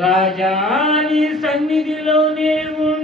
రాజాని సన్నిధిలోనే ఉండి.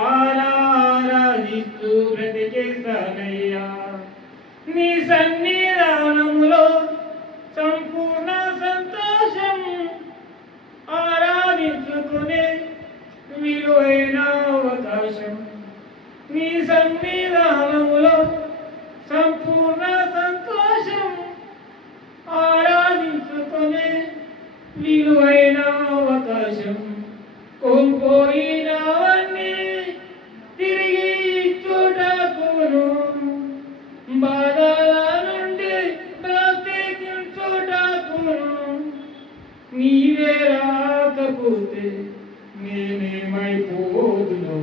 మీ సన్నిధానములో సంపూర్ణ సంతోషం ఆరాధించుకునే విలువైన అవకాశం కోల్పోయినవన్నీ తిరిగి ఇచ్చుటకును బాధల నుండి ప్రత్యేకించుటకును. నీవే రాకపోతే నేనేమైపోదును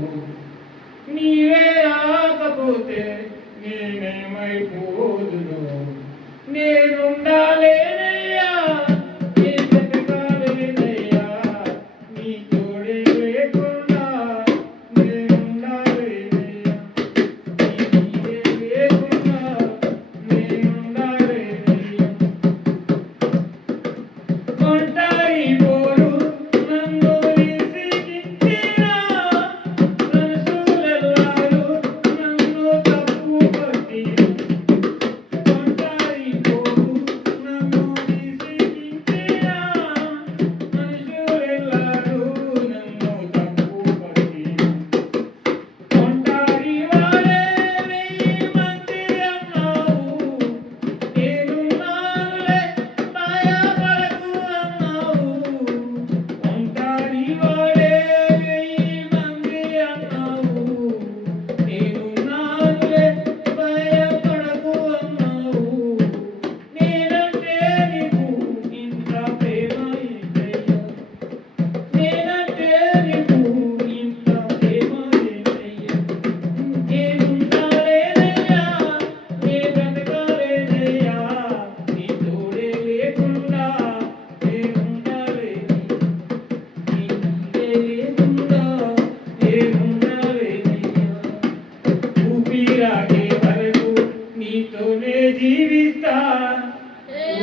జీవిస్తా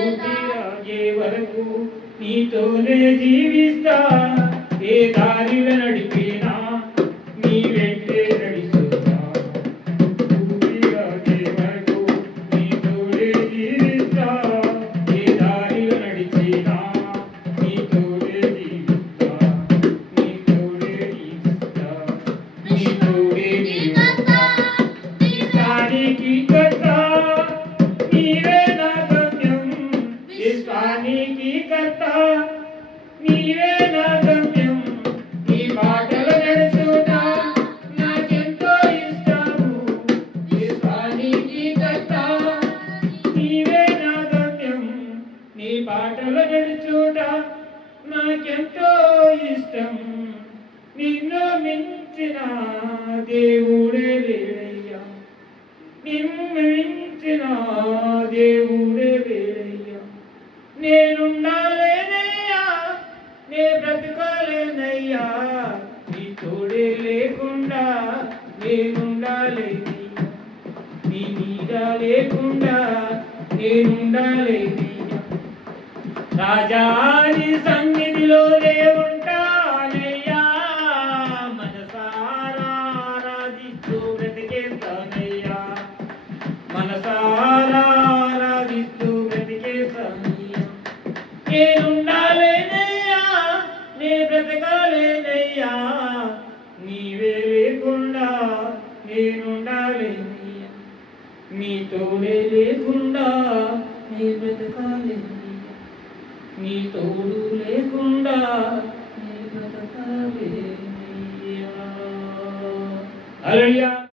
ఊపిరాగే వరకు నీతోనే జీవిస్తా. ఏ దారిలో నడి నాకెంతో ఇష్టం. నిన్ను మించిన దేవుడే వేరయ్యా నిన్ను మించిన దేవుడే వేరయ్యా నేనున్నానయ్యా నే బ్రతకాలేనయ్యా. నీ తోడే లేకుండా నేనుండాలేని నీ నీడ లేకుండా నేనుండాలేని రాజాని సంగ నీలోనే ఉంటానయ్యా మనసారాధిస్తూ బ్రతికేస్తానయ్యా. మనసారాధిస్తూ బ్రతికేస్తానయ్యా. నేనుండాలేనయ్యా నే బ్రతకాలేనయ్యా. నీవే లేకుండా నేనుండాలేనయ్యా. నీతోనే లేకుండా నీ బ్రతకాలేనయ్యా. నీ తోడు లేకుండా నీ బ్రతకాలేనయ్యా. హల్లెలూయా.